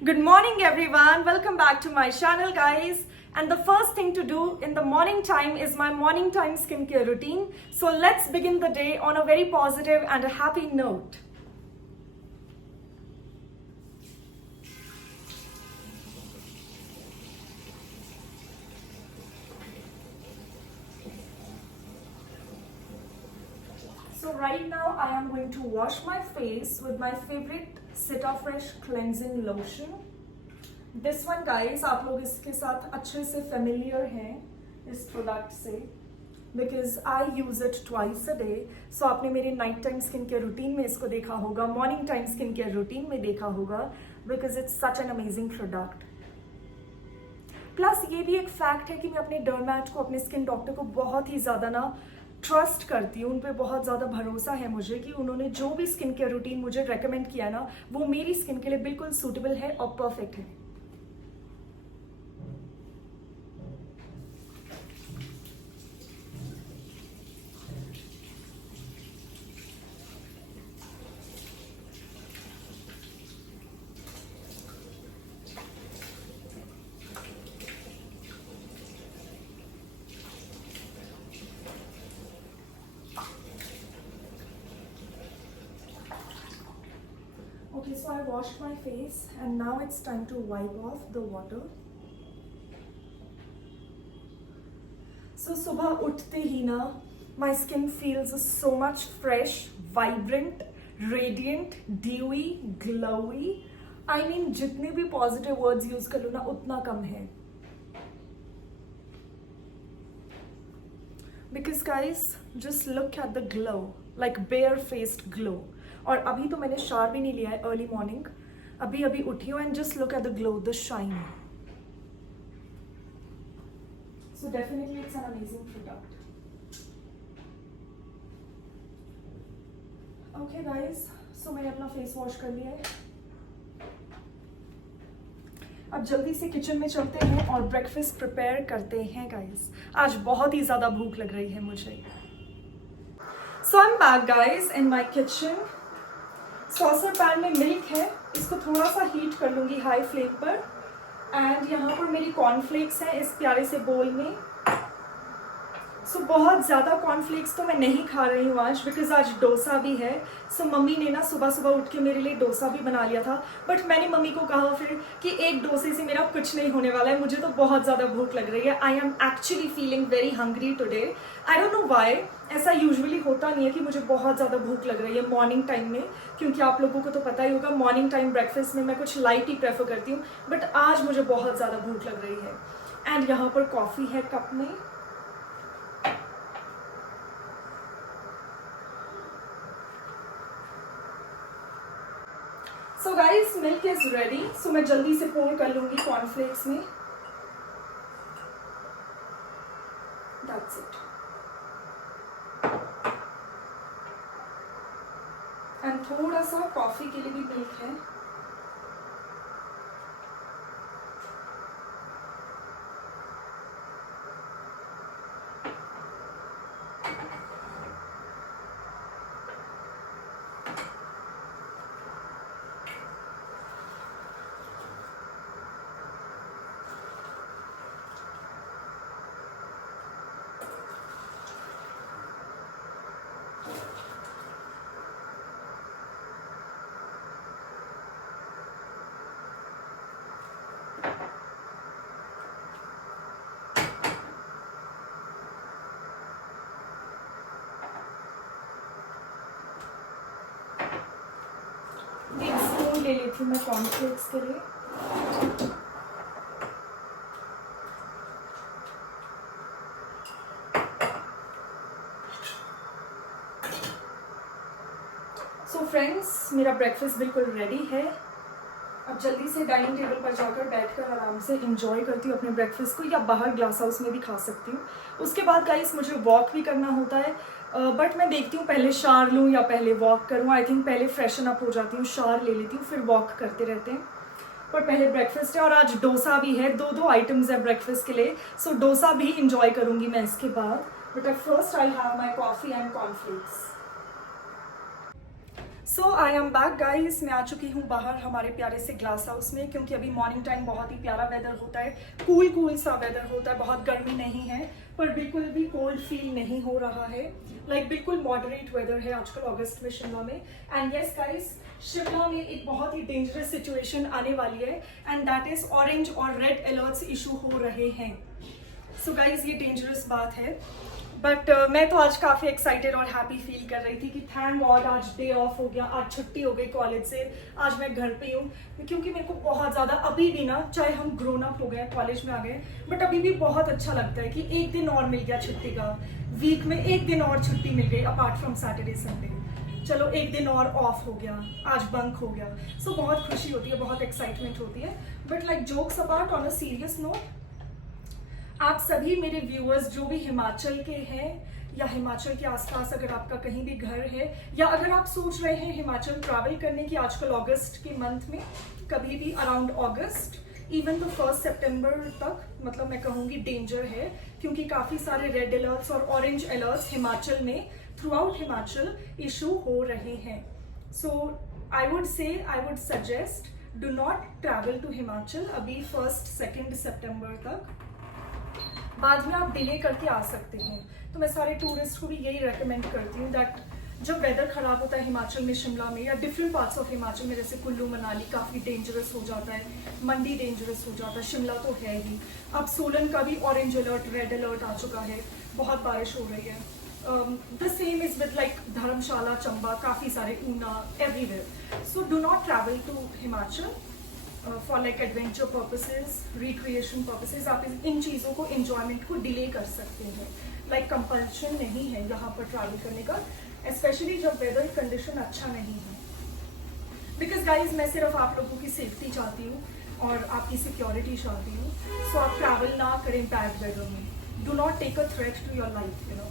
Good morning everyone, welcome back to my channel guys. And the first thing to do in the morning time is my morning time skincare routine. So let's begin the day on a very positive and a happy note. So right now I am going to wash my face with my favorite Cetaphresh cleansing lotion. This one guys, आप लोग इसके साथ अच्छे से familiar हैं इस product से because I use it twice a day. So आपने मेरे night time skincare routine में इसको देखा होगा, morning time skincare routine में देखा होगा because it's such an amazing product. Plus ये भी एक फैक्ट है कि मैं अपने डर्मैट को, अपने स्किन डॉक्टर को बहुत ही ज़्यादा ना ट्रस्ट करती हूँ, उन पर बहुत ज़्यादा भरोसा है मुझे कि उन्होंने जो भी स्किन केयर रूटीन मुझे रेकमेंड किया ना वो मेरी स्किन के लिए बिल्कुल सूटेबल है और परफेक्ट है. Okay, so I washed my face and now it's time to wipe off the water. So सुबह उठते ही ना my skin feels so much fresh, vibrant, radiant, dewy, glowy. I mean जितने भी positive words use कर लो ना उतना कम है. Because guys, just look at the glow, like bare-faced glow. और अभी तो मैंने शावर भी नहीं लिया है, अर्ली मॉर्निंग अभी अभी उठी हूँ and just look at the glow, the shine. So definitely it's an amazing product. Okay guys, so मैंने अपना फेस वॉश कर लिया है. अब जल्दी से किचन में चलते हैं और ब्रेकफास्ट प्रिपेयर करते हैं गाइस. आज बहुत ही ज़्यादा भूख लग रही है मुझे. So I am back guys in my kitchen. Saucepan में मिल्क है, इसको थोड़ा सा हीट कर लूँगी हाई फ्लेम पर. एंड यहाँ पर मेरी कॉर्नफ्लेक्स हैं इस प्यारे से बोल में. सो बहुत ज़्यादा कॉर्नफ्लेक्स तो मैं नहीं खा रही हूँ आज बिकॉज आज डोसा भी है. सो मम्मी ने ना सुबह सुबह उठ के मेरे लिए डोसा भी बना लिया था. बट मैंने मम्मी को कहा फिर कि एक डोसे से मेरा कुछ नहीं होने वाला है, मुझे तो बहुत ज़्यादा भूख लग रही है. I am actually feeling very hungry today. I don't know why. ऐसा यूजुअली होता नहीं है कि मुझे बहुत ज़्यादा भूख लग रही है मॉर्निंग टाइम में, क्योंकि आप लोगों को तो पता ही होगा मॉर्निंग टाइम ब्रेकफास्ट में मैं कुछ लाइट ही प्रेफर करती हूँ. बट आज मुझे बहुत ज़्यादा भूख लग रही है. एंड यहाँ पर कॉफ़ी है कप में. So guys, milk is ready. So मैं जल्दी से पोर कर लूँगी कॉर्नफ्लेक्स में. That's it. एंड थोड़ा सा कॉफ़ी के लिए भी मिल्क है. ले लेती हूँ मैं कॉर्नफ्लेक्स के लिए. सो फ्रेंड्स, मेरा ब्रेकफास्ट बिल्कुल रेडी है. अब जल्दी से डाइनिंग टेबल पर जाकर बैठकर आराम से इंजॉय करती हूँ अपने ब्रेकफास्ट को, या बाहर ग्लास हाउस में भी खा सकती हूँ. उसके बाद गाइस मुझे वॉक भी करना होता है. बट मैं देखती हूँ पहले शावर लूँ या पहले वॉक करूँ. आई थिंक पहले फ्रेशन अप हो जाती हूँ, शावर ले लेती हूँ, फिर वॉक करते रहते हैं. पर पहले ब्रेकफास्ट है और आज डोसा भी है. दो आइटम्स है ब्रेकफास्ट के लिए. सो डोसा भी इंजॉय करूँगी मैं इसके बाद. But at first I have my coffee and cornflakes. So I am back guys. मैं आ चुकी हूँ बाहर हमारे प्यारे से ग्लास हाउस में, क्योंकि अभी मॉर्निंग टाइम बहुत ही प्यारा वेदर होता है, कूल कूल सा वेदर होता है, बहुत गर्मी नहीं है पर बिल्कुल भी कोल्ड फील नहीं हो रहा है। बिल्कुल मॉडरेट वेदर है आजकल अगस्त में शिमला में। एंड यस गाइस, शिमला में एक बहुत ही डेंजरस सिचुएशन आने वाली है एंड दैट इज ऑरेंज और रेड अलर्ट्स इशू हो रहे हैं। सो गाइज ये डेंजरस बात है, बट मैं तो आज काफ़ी एक्साइटेड और हैप्पी फील कर रही थी कि थैंक गॉड आज डे ऑफ हो गया, आज छुट्टी हो गई कॉलेज से, आज मैं घर पे हूँ। क्योंकि मेरे को बहुत ज़्यादा अभी भी ना, चाहे हम ग्रोन अप हो गए कॉलेज में आ गए, बट अभी भी बहुत अच्छा लगता है कि एक दिन और मिल गया छुट्टी का, वीक में एक दिन और छुट्टी मिल गई अपार्ट फ्रॉम सैटरडे संडे। चलो एक दिन और ऑफ हो गया, आज बंक हो गया। सो बहुत खुशी होती है, बहुत एक्साइटमेंट होती है। But jokes apart, on a serious note, आप सभी मेरे व्यूअर्स जो भी हिमाचल के हैं या हिमाचल के आसपास अगर आपका कहीं भी घर है, या अगर आप सोच रहे हैं हिमाचल ट्रैवल करने की आजकल अगस्त के मंथ में, कभी भी अराउंड अगस्त इवन तो 1 सितंबर तक, मैं कहूँगी डेंजर है, क्योंकि काफ़ी सारे रेड अलर्ट्स और ऑरेंज अलर्ट्स हिमाचल में, थ्रू आउट हिमाचल इशू हो रहे हैं। So I would suggest do not travel to Himachal अभी 1-2 सितंबर तक। बाद में आप डिले करके आ सकते हैं। तो मैं सारे टूरिस्ट को भी यही रेकमेंड करती हूँ दैट जब वेदर खराब होता है हिमाचल में, शिमला में या डिफरेंट पार्ट्स ऑफ हिमाचल में, जैसे कुल्लू मनाली काफ़ी डेंजरस हो जाता है, मंडी डेंजरस हो जाता है, शिमला तो है ही। अब सोलन का भी ऑरेंज अलर्ट, रेड अलर्ट आ चुका है, बहुत बारिश हो रही है। The same is with Dharamshala, Chamba, काफ़ी सारे, Una, everywhere. So do not travel to Himachal for adventure purposes, recreation purposes. आप इन चीज़ों को, इंजॉयमेंट को डिले कर सकते हैं। कंपल्शन नहीं है यहाँ पर ट्रैवल करने का, स्पेशली जब वेदर कंडीशन अच्छा नहीं है। बिकॉज गाइज मैं सिर्फ आप लोगों की सेफ्टी चाहती हूँ और आपकी सिक्योरिटी चाहती हूँ। सो आप ट्रैवल ना करें बैड वेदर में। Do not take a threat to your life, you know.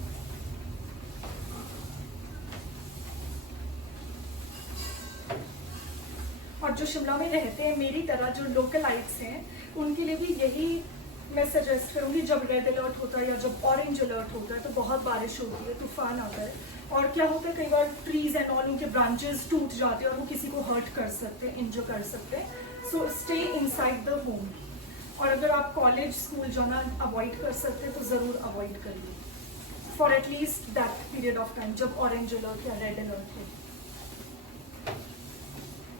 और जो शिमला में रहते हैं मेरी तरह, जो लोकलाइट्स हैं, उनके लिए भी यही मैं सजेस्ट करूँगी। जब रेड अलर्ट होता है या जब ऑरेंज अलर्ट होता है तो बहुत बारिश होती है, तूफान आता है, और क्या होता है कई बार ट्रीज एंड ऑल, उनके ब्रांचेस टूट जाते हैं और वो किसी को हर्ट कर सकते हैं, इंजर कर सकते हैं। So stay inside the home. और अगर आप कॉलेज स्कूल जाना अवॉइड कर सकते हैं तो ज़रूर अवॉइड करिए for at least that period of time जब ऑरेंज अलर्ट या रेड अलर्ट है।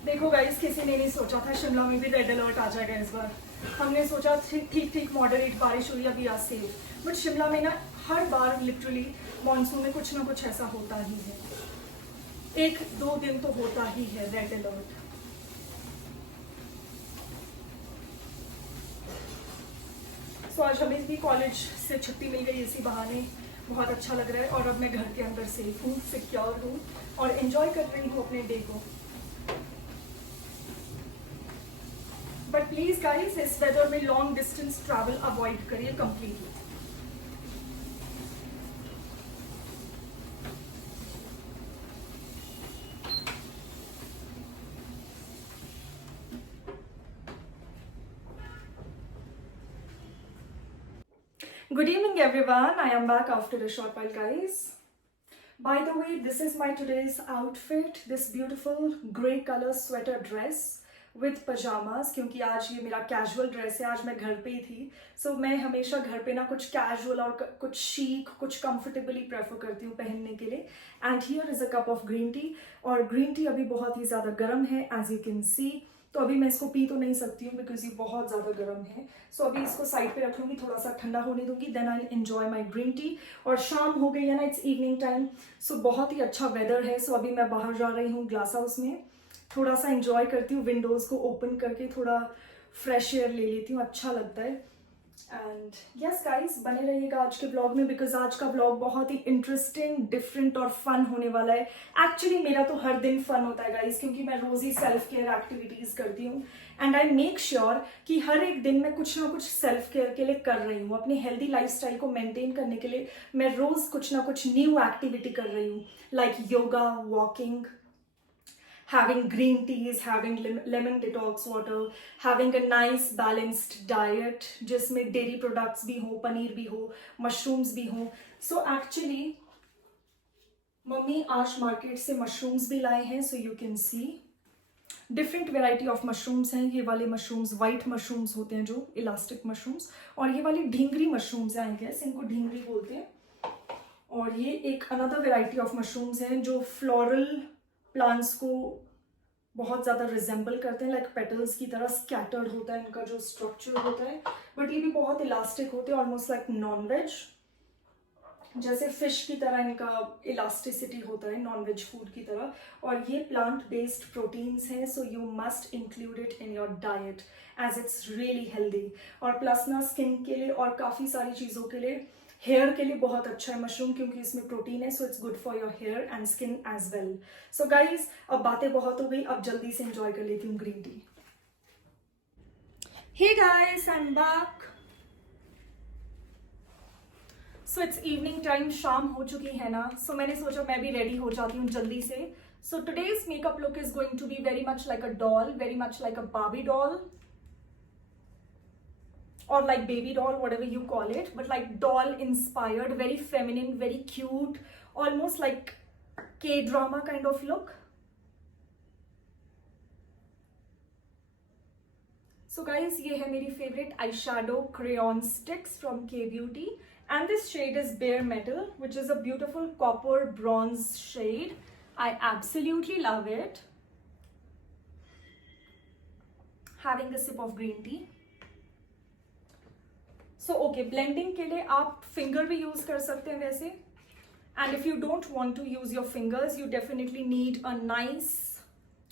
देखो गाइस, किसी ने नहीं सोचा था शिमला में भी रेड अलर्ट आ जाएगा इस बार। हमने सोचा ठीक मॉडरेट बारिश हुई, अभी आज सेफ, बट शिमला में ना हर बार लिटरली मॉनसून में कुछ ना कुछ ऐसा होता ही है, 1-2 दिन तो होता ही है रेड अलर्ट। सो आज हमें भी कॉलेज से छुट्टी मिल गई इसी बहाने, बहुत अच्छा लग रहा है। और अब मैं घर के अंदर सेफ हूँ, सिक्योर हूँ और एंजॉय कर रही हूँ अपने डे को। बट प्लीज गाइस, इस वेदर में लॉन्ग डिस्टेंस ट्रैवल अवॉइड करिए completely. Good evening everyone, I am back after a short while guys. By the way, this is my today's outfit, this beautiful grey color sweater dress with pajamas, क्योंकि आज ये मेरा casual dress है, आज मैं घर पे ही थी। सो मैं हमेशा घर पे ना कुछ कैजुअल और कुछ शीक, कुछ कंफर्टेबली प्रेफर करती हूँ पहनने के लिए। And here is a cup of green tea, और ग्रीन टी अभी बहुत ही ज़्यादा गर्म है एज यू कैन सी। तो अभी मैं इसको पी तो नहीं सकती हूँ बिकॉज ये बहुत ज़्यादा गर्म है। सो अभी इसको साइड पे रख लूँगी, थोड़ा सा ठंडा होने दूंगी, then I enjoy my green tea. और शाम हो गई है ना, इट्स इवनिंग टाइम, सो बहुत ही अच्छा वेदर है। सो अभी मैं बाहर जा रही हूँ ग्लास हाउस में, थोड़ा सा एंजॉय करती हूँ, विंडोज़ को ओपन करके थोड़ा फ्रेश एयर ले लेती हूँ, अच्छा लगता है। एंड यस गाइस, बने रहिएगा आज के ब्लॉग में बिकॉज आज का ब्लॉग बहुत ही इंटरेस्टिंग, डिफरेंट और फन होने वाला है। एक्चुअली मेरा तो हर दिन फन होता है गाइस, क्योंकि मैं रोज ही सेल्फ केयर एक्टिविटीज करती हूँ एंड आई मेक श्योर कि हर एक दिन मैं कुछ ना कुछ सेल्फ केयर के लिए कर रही हूँ। अपनी हेल्दी लाइफस्टाइल को मेंटेन करने के लिए मैं रोज कुछ ना कुछ न्यू एक्टिविटी कर रही हूँ, like yoga, walking, having green teas, having lemon detox water, having a nice balanced diet जिसमें dairy products भी हो, पनीर भी हो, mushrooms भी हो। So actually मम्मी आज मार्केट से मशरूम्स भी लाए हैं, so you can see different variety of mushrooms हैं। ये वाले मशरूम्स वाइट मशरूम्स होते हैं, जो इलास्टिक मशरूम्स, और ये वाली ढींगरी मशरूम्स हैं, आई गेस इनको ढींगरी बोलते हैं। और ये एक अनदर वेराइटी ऑफ मशरूम्स हैं जो फ्लोरल प्लांट्स को बहुत ज़्यादा रिजेंबल करते हैं, लाइक पेटल्स की तरह स्कैटर्ड होता है इनका जो स्ट्रक्चर होता है, बट ये भी बहुत इलास्टिक होते हैं, ऑलमोस्ट लाइक नॉन वेज, जैसे फिश की तरह इनका इलास्टिसिटी होता है, नॉन वेज फूड की तरह। और ये प्लांट बेस्ड प्रोटीन्स हैं, so you must include it in your diet as it's really healthy. और प्लस ना स्किन के लिए और काफ़ी सारी चीज़ों के लिए, हेयर के लिए बहुत अच्छा है मशरूम, क्योंकि इसमें प्रोटीन है, so it's good for your hair and skin as well. So guys, अब बातें बहुत हो गई, अब जल्दी से इंजॉय कर लेती हूँ green tea. Hey guys, I am back. So it's evening time, शाम हो चुकी है ना, सो मैंने सोचा मैं भी रेडी हो जाती हूँ जल्दी से। So today's makeup look is going to be very much like a doll, very much like a Barbie doll, or like baby doll, whatever you call it, but like doll inspired, very feminine, very cute, almost like K-drama kind of look. So guys, ये है मेरी favorite eyeshadow crayon sticks from K Beauty, and this shade is Bare Metal, which is a beautiful copper bronze shade. I absolutely love it. Having a sip of green tea. So okay, blending के लिए आप finger भी use कर सकते हैं वैसे, and if you don't want to use your fingers, you definitely need a nice,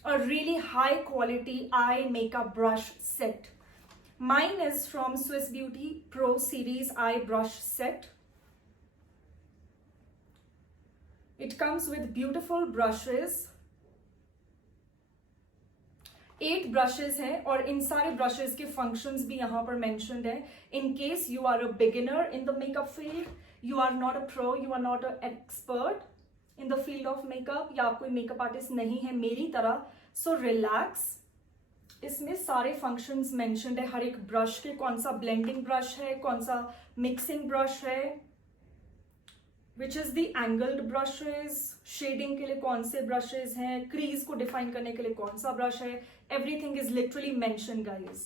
a really high quality eye makeup brush set. Mine is from Swiss Beauty Pro Series Eye Brush Set. It comes with beautiful brushes. 8 brushes हैं, और इन सारे brushes के functions भी यहाँ पर mentioned है. In case you are a beginner in the makeup field, you are not a pro, you are not a expert in the field of makeup, या आप कोई मेकअप आर्टिस्ट नहीं है मेरी तरह, सो रिलैक्स. इसमें सारे फंक्शंस मेंशन्ड है, हर एक ब्रश के, कौन सा ब्लेंडिंग ब्रश है, कौन सा मिक्सिंग ब्रश है, which is the angled brushes, shading के लिए कौन से ब्रशेज हैं, क्रीज को डिफाइन करने के लिए कौन सा ब्रश है. Everything is literally mention guys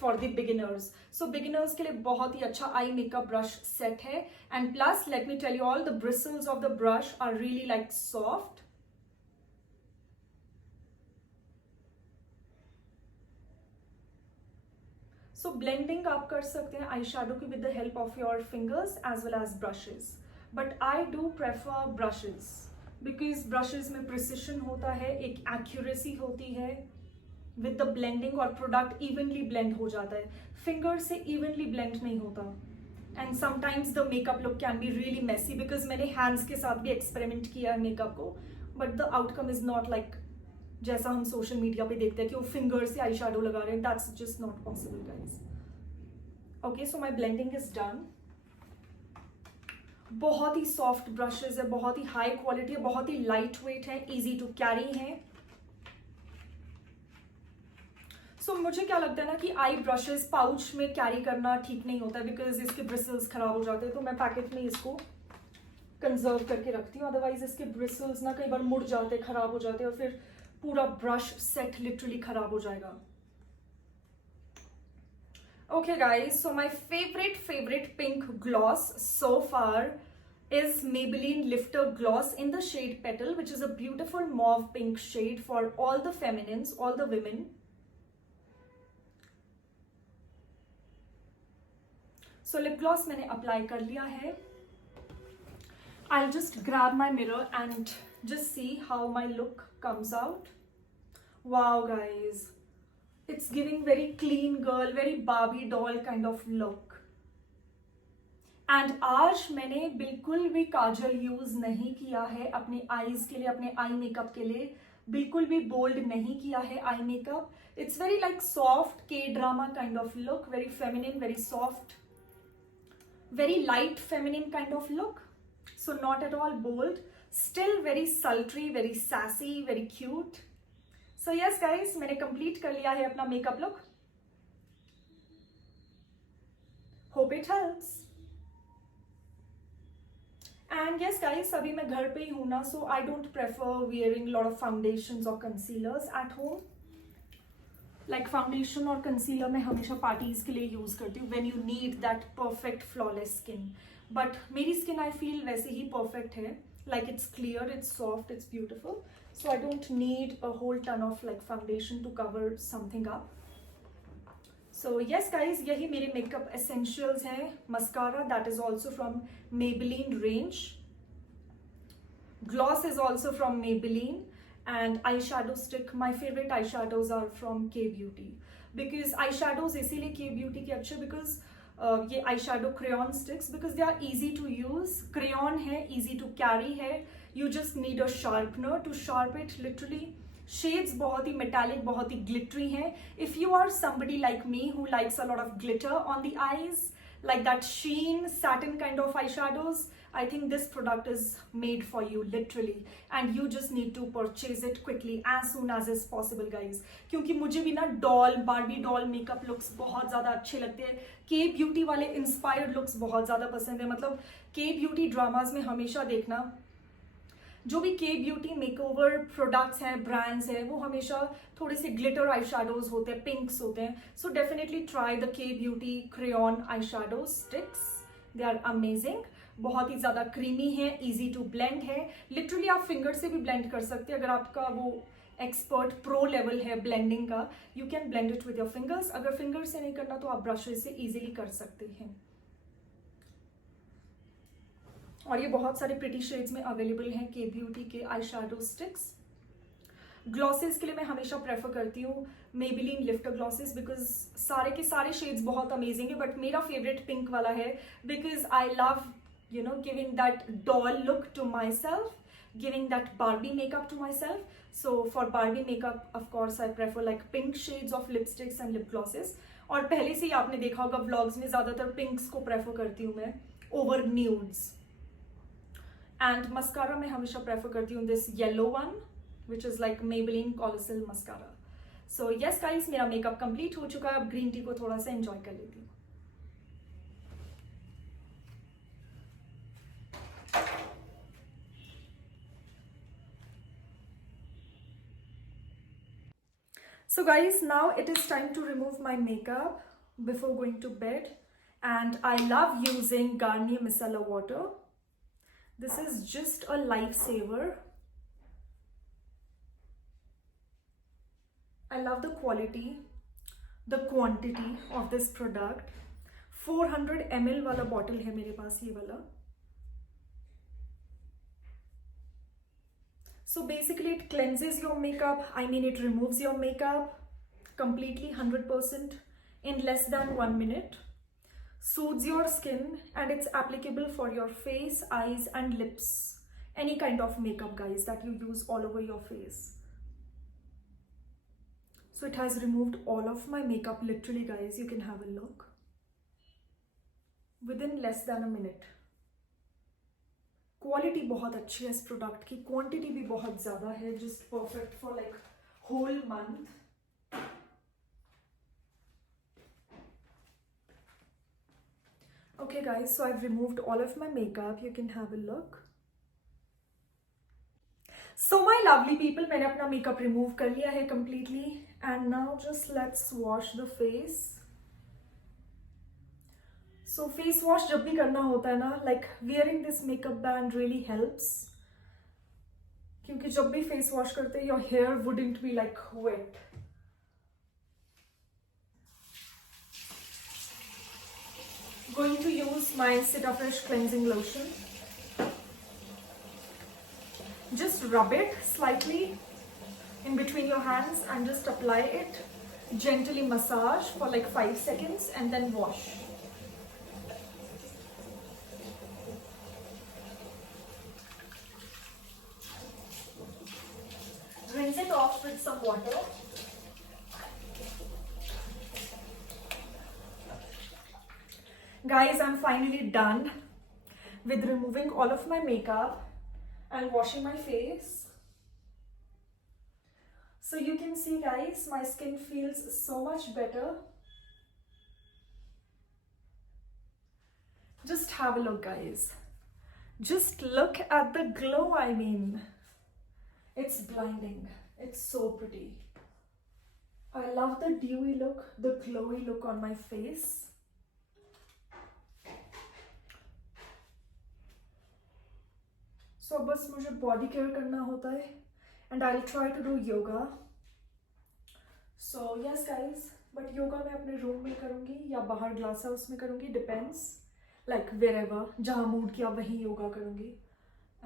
for the beginners. So beginners के लिए बहुत ही अच्छा आई मेकअप ब्रश सेट है. And plus let me tell you all, the bristles of the brush are really like soft. So blending आप कर सकते हैं आई शेडो की with the help of your fingers as well as brushes, but I do prefer brushes because brushes में precision होता है, एक accuracy होती है विद द ब्लेंडिंग, और प्रोडक्ट इवनली ब्लेंड हो जाता है. फिंगर से इवनली ब्लेंड नहीं होता, and sometimes the makeup look can be really messy, because मैंने हैंड्स के साथ भी एक्सपेरिमेंट किया है मेकअप को, but the outcome is not like जैसा हम सोशल मीडिया पे देखते हैं कि वो फिंगर से आई शेडो लगा रहे हैं. That's just not possible guys. Okay, so my blending is done. बहुत ही सॉफ्ट ब्रशेज है, बहुत ही हाई क्वालिटी है, बहुत ही लाइट वेट है, इजी टू कैरी है. सो मुझे क्या लगता है ना कि आई ब्रशेज पाउच में कैरी करना ठीक नहीं होता है, बिकॉज इसके ब्रिसल्स खराब हो जाते हैं, तो मैं पैकेट में इसको कंजर्व करके रखती हूँ. अदरवाइज इसके ब्रिसल्स ना कई बार मुड़ जाते, खराब हो जाते, और फिर पूरा ब्रश सेट लिटरली खराब हो जाएगा. Okay guys, so my favorite pink gloss so far is Maybelline Lifter Gloss in the shade Petal, which is a beautiful mauve pink shade for all the feminines, all the women. So lip gloss मैंने apply कर लिया है. I'll just grab my mirror and just see how my look comes out. Wow guys, it's giving very clean girl, very Barbie doll kind of look. And आज मैंने बिल्कुल भी काजल use नहीं किया है अपने आईज के लिए, अपने आई मेकअप के लिए, बिल्कुल भी बोल्ड नहीं किया है eye makeup. It's very like soft K drama kind of look, very feminine, very soft, very light feminine kind of look, so not at all bold, still very sultry, very sassy, very cute. So yes guys, मैंने complete कर लिया है अपना makeup look. Hope it helps. And yes guys, अभी मैं घर पे ही हूँ ना, so I don't prefer wearing lot of foundations और concealers at home. Like foundation और कंसीलर मैं हमेशा पार्टीज के लिए यूज करती हूँ when you need that perfect flawless skin. But मेरी स्किन आई फील वैसे ही परफेक्ट है. Like it's clear, it's soft, it's beautiful. So I don't need a whole ton of like foundation to cover something up. So yes guys, यही मेरे makeup essentials हैं. Mascara, that is also from Maybelline range. Gloss is also from Maybelline. And eyeshadow stick, my favorite eyeshadows are from K-Beauty. Because eyeshadows इसीलिए K-Beauty के अच्छे, because ये eyeshadow crayon sticks, because they are easy to use. Crayon है, easy to carry है. You just need a sharpener to sharpen it. Literally, shades बहुत ही metallic, बहुत ही glittery हैं. If you are somebody like me who likes a lot of glitter on the eyes, like that sheen, satin kind of eyeshadows, I think this product is made for you literally, and you just need to purchase it quickly as soon as is possible guys. क्योंकि मुझे भी ना Barbie doll makeup looks बहुत ज़्यादा अच्छे लगते हैं. के ब्यूटी वाले इंस्पायर्ड लुक्स बहुत ज़्यादा पसंद है. मतलब के ब्यूटी ड्रामाज में हमेशा देखना, जो भी के ब्यूटी मेकओवर प्रोडक्ट्स हैं, ब्रांड्स हैं, वो हमेशा थोड़े से ग्लिटर आई शेडोज होते हैं, पिंक्स होते हैं. So definitely try the K beauty crayon eye shadow sticks. They are amazing. बहुत ही ज़्यादा क्रीमी है, इजी टू ब्लेंड है. लिटरली आप फिंगर से भी ब्लेंड कर सकते हैं. अगर आपका वो एक्सपर्ट प्रो लेवल है ब्लेंडिंग का, you can blend it with your fingers. अगर फिंगर से नहीं करना तो आप ब्रशेस से इजीली कर सकते हैं. और ये बहुत सारे प्रिटी शेड्स में अवेलेबल हैं के ब्यूटी के आई शेडो स्टिक्स. ग्लॉसेस के लिए मैं हमेशा प्रेफर करती हूँ Maybelline लिफ्टर ग्लॉसेस, बिकॉज सारे के सारे शेड्स बहुत अमेजिंग है. बट मेरा फेवरेट पिंक वाला है, because I love giving that doll look to myself, giving that Barbie makeup to myself. So for Barbie makeup, of course, I prefer like pink shades of lipsticks and lip glosses. और पहले से ही आपने देखा होगा vlogs में ज़्यादातर पिंक्स को prefer करती हूँ मैं ओवर न्यूड्स. एंड मस्कारा मैं हमेशा प्रेफर करती हूँ this yellow one, which is like Maybelline Colossal mascara. So yes guys, मेरा मेकअप कंप्लीट हो चुका है. अब ग्रीन टी को थोड़ा सा एंजॉय कर लेती हूँ. So guys, now it is time to remove my makeup before going to bed, and I love using Garnier Micellar water. This is just a lifesaver. I love the quality, the quantity of this product. 400 ml वाला bottle है मेरे पास, ये वाला. So basically it cleanses your makeup. I mean, it removes your makeup completely 100% in less than 1 minute. Soothes your skin, and it's applicable for your face, eyes and lips. Any kind of makeup guys that you use all over your face. So it has removed all of my makeup literally guys. You can have a look. Within less than a minute. Quality बहुत अच्छी है इस product की, quantity भी बहुत ज़्यादा है, just perfect for like whole month. Okay guys, so I've removed all of my makeup. You can have a look. So my lovely people, मैंने अपना मेकअप रिमूव कर लिया है completely, and now just let's wash the face. So face wash जब भी करना होता है ना, like wearing this makeup band really helps. क्योंकि जब भी face wash करते your hair wouldn't be like wet. Going to use my Cetaphresh cleansing lotion. Just rub it slightly in between your hands and just apply it. Gently massage for like 5 seconds and then wash. Rinse it off with some water. Guys, I'm finally done with removing all of my makeup and washing my face. So you can see guys, my skin feels so much better. Just have a look guys. Just look at the glow, I mean. It's blinding. It's so pretty. I love the dewy look, the glowy look on my face. So बस मुझे body care करना होता है and I'll try to do yoga. So yes guys, but yoga मैं अपने room में करूँगी या बाहर ग्लास हाउस में करूँगी, depends. Like wherever, जहाँ मूड किया वहीं योगा करूँगी.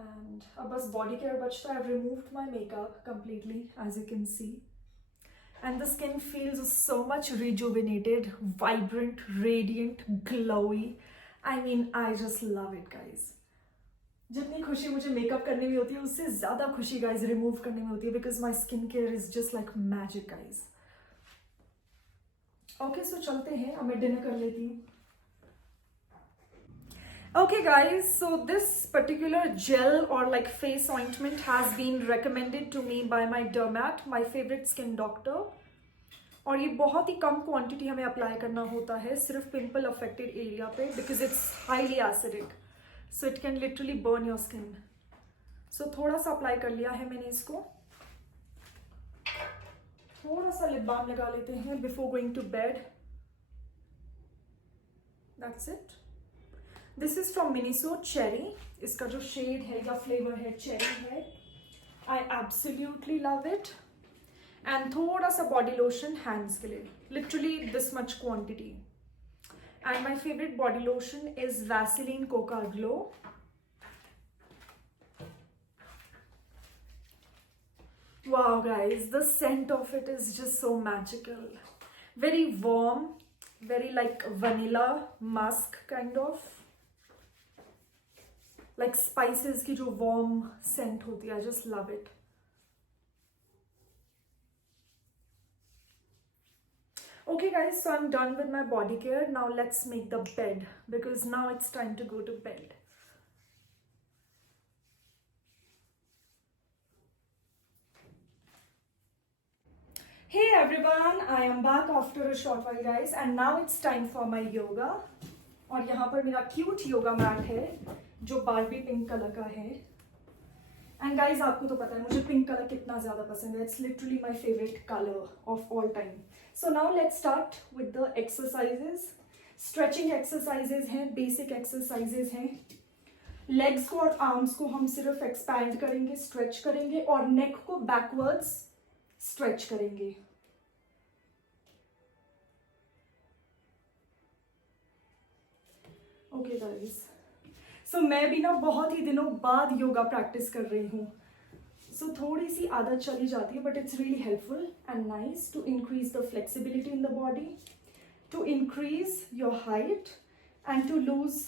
And अब बस बॉडी केयर बचता है. I've removed my makeup completely, as you can see. And the skin feels so much rejuvenated, vibrant, radiant, glowy. I mean, I just love it, guys. जितनी खुशी मुझे मेकअप करने में होती है उससे ज़्यादा खुशी guys रिमूव करने में होती है because my skin care is just like magic, guys. Okay, so चलते हैं. अब मैं डिनर कर लेती हूँ. Okay guys, so this particular gel or like face ointment has been recommended to me by my dermat, my favorite skin doctor. और ये बहुत ही कम क्वांटिटी हमें अप्लाई करना होता है सिर्फ पिंपल अफेक्टेड एरिया पे because it's highly acidic, so it can literally burn your skin. So थोड़ा सा अप्लाई कर लिया है मैंने इसको. थोड़ा सा लिप बाम लगा लेते हैं before going to bed. That's it. This is from Miniso Cherry. इसका जो शेड है या फ्लेवर है चेरी है. I absolutely love it. And थोड़ा सा बॉडी लोशन हैंड्स के लिए. Literally this much quantity. And my favorite body lotion is Vaseline Coca Glow. Wow guys, the scent of it is just so magical. Very warm, very like vanilla musk kind of. Like spices की जो warm scent होती है, I just love it. Okay guys, so I'm done with my body care. Now let's make the bed because now it's time to go to bed. Hey everyone, I am back after a short while guys and now it's time for my yoga. और यहाँ पर मेरा cute yoga mat है जो Barbie pink colour का है. And guys आपको तो पता है मुझे पिंक कलर कितना ज़्यादा पसंद है. It's literally my favourite colour of all time. So now let's start with the exercises. Stretching exercises हैं, बेसिक एक्सरसाइजेज हैं. लेग्स को और आर्म्स को हम सिर्फ एक्सपैंड करेंगे, स्ट्रेच करेंगे और नेक को बैकवर्ड्स स्ट्रेच करेंगे. ओके गाइज, सो मैं भी ना बहुत ही दिनों बाद योगा प्रैक्टिस कर रही हूँ. सो थोड़ी सी आदत चली जाती है but it's really helpful and nice to increase the flexibility in the body, to increase your height and to lose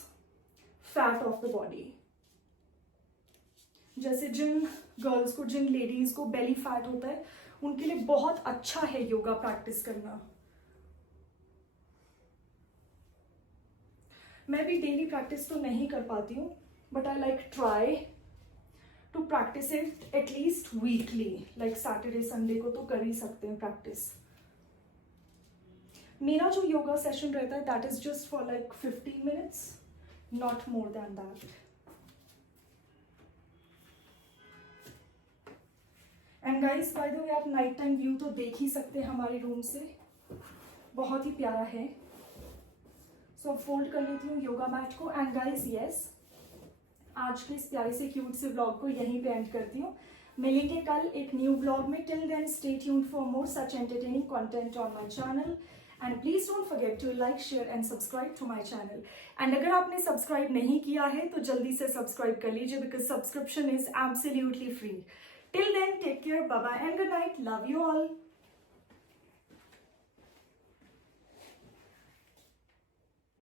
fat off the body. जैसे जिन गर्ल्स को, जिन लेडीज को बेली फैट होता है उनके लिए बहुत अच्छा है योगा प्रैक्टिस करना. मैं भी डेली प्रैक्टिस तो नहीं कर पाती हूँ but I like try to practice it at least weekly. Like Saturday Sunday को तो कर ही सकते हैं प्रैक्टिस. मेरा जो योगा सेशन रहता है that is just for like 15 minutes, not more than that. And guys by the way आप नाइट टाइम व्यू तो देख ही सकते हैं हमारे रूम से. बहुत ही प्यारा है. सो अब फोल्ड कर लेती हूँ योगा मैट को. एंड गाइज यस, आज के इस प्यारे से क्यूट से व्लॉग को यहीं पे एंड करती हूँ. मिलेंगे कल एक न्यू व्लॉग में. Till then stay tuned for more such entertaining content on my channel and please don't forget to like, share and subscribe to my channel. And अगर आपने सब्सक्राइब नहीं किया है तो जल्दी से सब्सक्राइब कर लीजिए because subscription is absolutely free. Till then take care, bye bye and good night. Love you all.